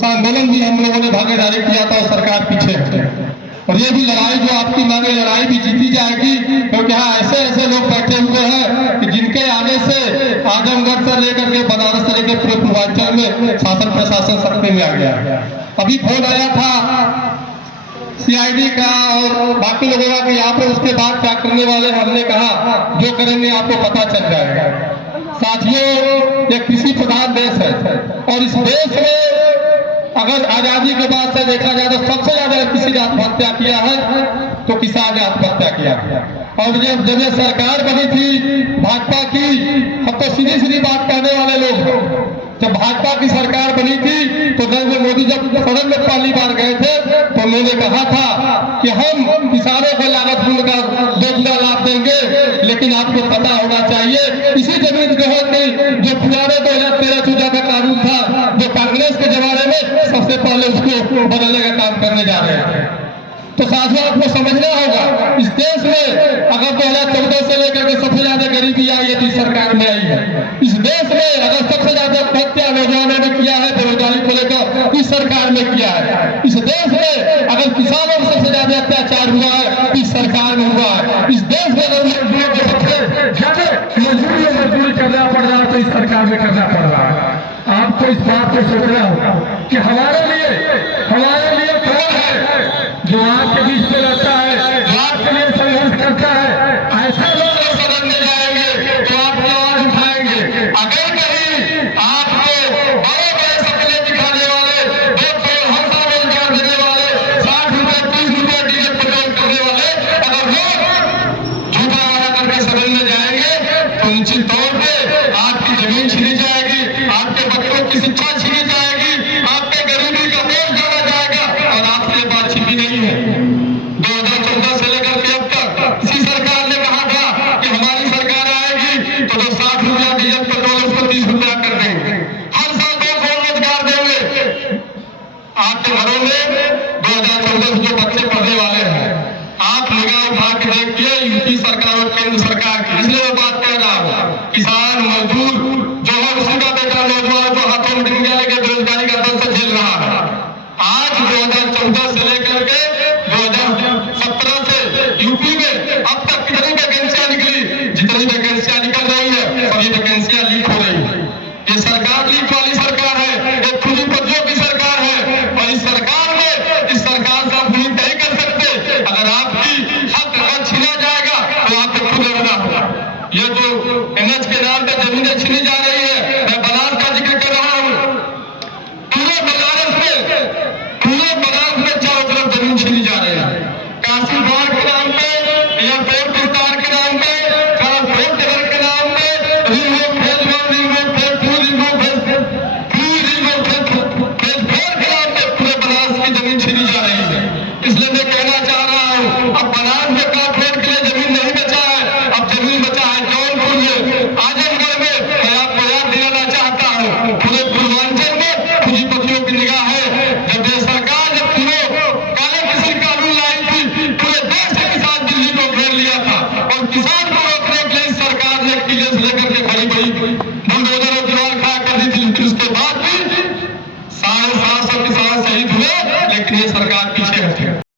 उस आंदोलन भी हम लोगों ने भागीदारी किया था और सरकार पीछे हटे। और ये भी लड़ाई जो आपकी मांगे लड़ाई भी जीती जाएगी, क्योंकि यहाँ ऐसे ऐसे लोग बैठे हुए हैं कि जिनके आने से आजमगढ़ से लेकर के बनारस से लेकर पूरे पूर्वांचल में शासन प्रशासन सत्ते में आ गया। अभी फोन आया था सीआईडी का और बाकी लोगों का कि यहाँ पे उसके बाद क्या करने वाले, हमने कहा जो करेंगे आपको पता चल जाएगा। साथियों, ये कृषि प्रधान देश है और इस देश में अगर आजादी के बाद से देखा जाए तो सबसे ज्यादा किसी ने आत्महत्या किया है तो किसान ने आत्महत्या किया। और जब ये सरकार बनी थी भाजपा की, हम तो सीधी सीधी बात कहने वाले लोग, जब भाजपा की सरकार बनी थी तो नरेंद्र मोदी जब सदन में पहली बार गए थे तो उन्होंने कहा था कि हम किसानों को लागत मूल्य का दोगुना लाभ देंगे, लेकिन आपको पता होना चाहिए इसी जमीन ग्रहण में जो पुराने 2013-14 का कानून था, जो कांग्रेस के जमाने में सबसे पहले उसको बदलने का काम करने जा रहे हैं। तो साथियों, आपको समझना होगा इस देश में अगर 2014 से लेकर के सबसे ज्यादा गरीबी आई है तो इस सरकार में आई है। इस देश में अगर सबसे ज्यादा हत्या नौजवानों ने किया है बेरोजगारी को लेकर इस सरकार ने किया है। इस देश में अगर किसानों को सबसे ज्यादा अत्याचार हुआ है इस सरकार में हुआ है। इस देश में अगर मजदूरी करना पड़ रहा है तो इस सरकार में करना पड़ रहा है। आपको इस बात को सोचना होगा कि हमारे लिए कौन है जो आपके बीच में रहता है, जो आपके लिए संघर्ष करता है। ऐसे लोग सदन में जाएंगे तो आपकी आवाज उठाएंगे। अगर कहीं आपको बड़े बड़े सपने दिखाने वाले, हर साल रोजगार देने वाले, 60 रुपए 30 रुपए डीजल पेट्रोल करने वाले अगर लोग झूठा वादा करके सदन में जाएंगे तो निश्चित तौर पर आपकी जमीन छीनी जाएगी, आपके बच्चों की शिक्षा छीनी जाएगी, आपके गरीबी का बोझ डाला जाएगा और आपसे बात छिपी नहीं है। 2014 से लेकर के अब तक इसी सरकार ने कहा था कि हमारी सरकार आएगी तो जो 60 रुपया डीजल पेट्रोल उसको 30 रुपया कर देंगे, हर साल 200 रोजगार देंगे। आपके घरों में 2014 से जो बच्चे पढ़ने वाले हैं, आप निगाह उठा के देखिए यूपी सरकार और केंद्र सरकार की, इसलिए मैं बात कह रहा हूँ। किसान मजदूर जो है उसी का बेटा नौजवान जो हाथों में डिंगा लेके बेरोजगारी का दंश झेल रहा है, आज 2014 से लेकर के 2017 से यूपी में अब तक कितनी वैकेंसियां निकली, जितनी वैकेंसियां निकल रही है और ये वैकेंसियां लीक हो रही है। ये सरकार लीक वाली सरकार है, ये पूंजीपतियों की सरकार है और इस सरकार से आप उम्मीद नहीं कर सकते। अगर आपकी हक अगर छीना जाएगा तो आपको खुद लड़ना होगा। ये जो एनएच के नाम पे जमीनें छीनी जा रही है, मैं बनारस का जिक्र कर रहा हूँ। पूरे बनारस में